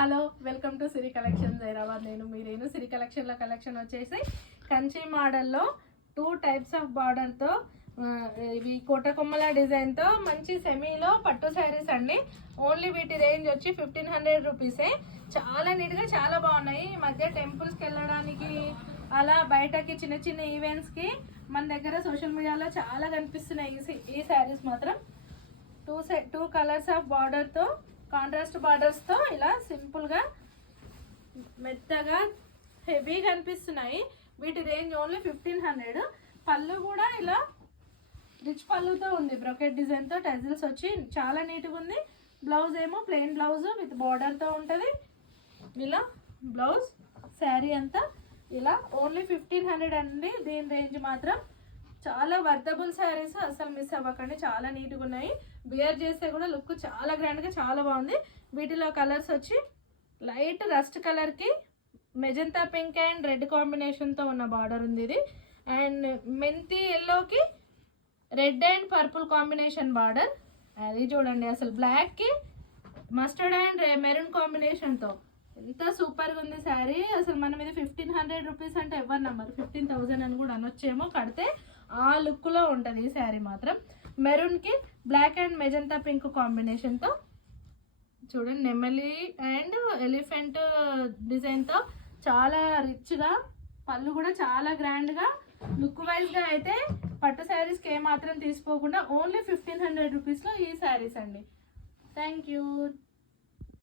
Hello welcome to Siri collections Hyderabad. నేను మీరేను సిరి కలెక్షన్లో collection వచ్చేసి కంచి మోడల్లో 2 టైప్స్ ఆఫ్ బార్డర్తో ఇవి కోటకొమ్మల డిజైన్తో మంచి సెమీలో పట్టు శారీస్ అండి. ఓన్లీ వీటి రేంజ్ వచ్చి 1500 రూపీసే. చాలా నీట్గా చాలా బాగున్నాయి. ఈ మధ్య టెంపుల్స్కి వెళ్ళడానికి అలా బయటకి చిన్న చిన్న ఈవెంట్స్కి మన దగ్గర సోషల్ మీడియాలో చాలా కనిపిస్తున్నాయి ఈ శారీస్ మాత్రం. 2 కలర్స్ ఆఫ్ బార్డర్తో కాంట్రాస్ట్ బార్డర్స్తో ఇలా సింపుల్గా మెత్తగా హెవీగా కనిపిస్తున్నాయి. వీటి రేంజ్ ఓన్లీ 1500. పళ్ళు కూడా ఇలా రిచ్ పళ్ళుతో ఉంది, బ్రొకెట్ డిజైన్తో టెజిల్స్ వచ్చి చాలా నీట్గా ఉంది. బ్లౌజ్ ఏమో ప్లెయిన్ బ్లౌజ్ విత్ బార్డర్తో ఉంటుంది. ఇలా బ్లౌజ్ శారీ అంతా ఇలా ఓన్లీ 1500 అండి. దీని రేంజ్ మాత్రం చాలా వర్తబుల్ శారీస్, అసలు మిస్ అవ్వకండి. చాలా నీట్గా ఉన్నాయి. వేర్ చేస్తే కూడా లుక్ చాలా గ్రాండ్గా చాలా బాగుంది. వీటిలో కలర్స్ వచ్చి లైట్ రస్ట్ కలర్కి మెజంతా పింక్ అండ్ రెడ్ కాంబినేషన్తో ఉన్న బార్డర్ ఉంది ఇది. అండ్ మెంతి ఎల్లోకి red and purple combination border. అది చూడండి, అసలు బ్లాక్కి మస్టర్డ్ అండ్ మెరూన్ కాంబినేషన్తో ఎంత సూపర్గా ఉంది శారీ. అసలు మనం ఇది 1500 రూపీస్ అంటే ఎవరు నమ్మరు. 15,000 అని కూడా అనొచ్చేమో, కడితే ఆ లుక్లో ఉంటుంది ఈ శారీ మాత్రం. మెరూన్కి బ్లాక్ అండ్ మెజంతా పింక్ కాంబినేషన్తో చూడండి, నెమలి అండ్ ఎలిఫెంట్ డిజైన్తో చాలా రిచ్గా, పళ్ళు కూడా చాలా గ్రాండ్గా, లుక్ వైజ్గా అయితే పట్టు శారీస్కి ఏమాత్రం తీసుకోకుండా ఓన్లీ 1500 రూపీస్లో ఈ శారీస్ అండి. Thank you.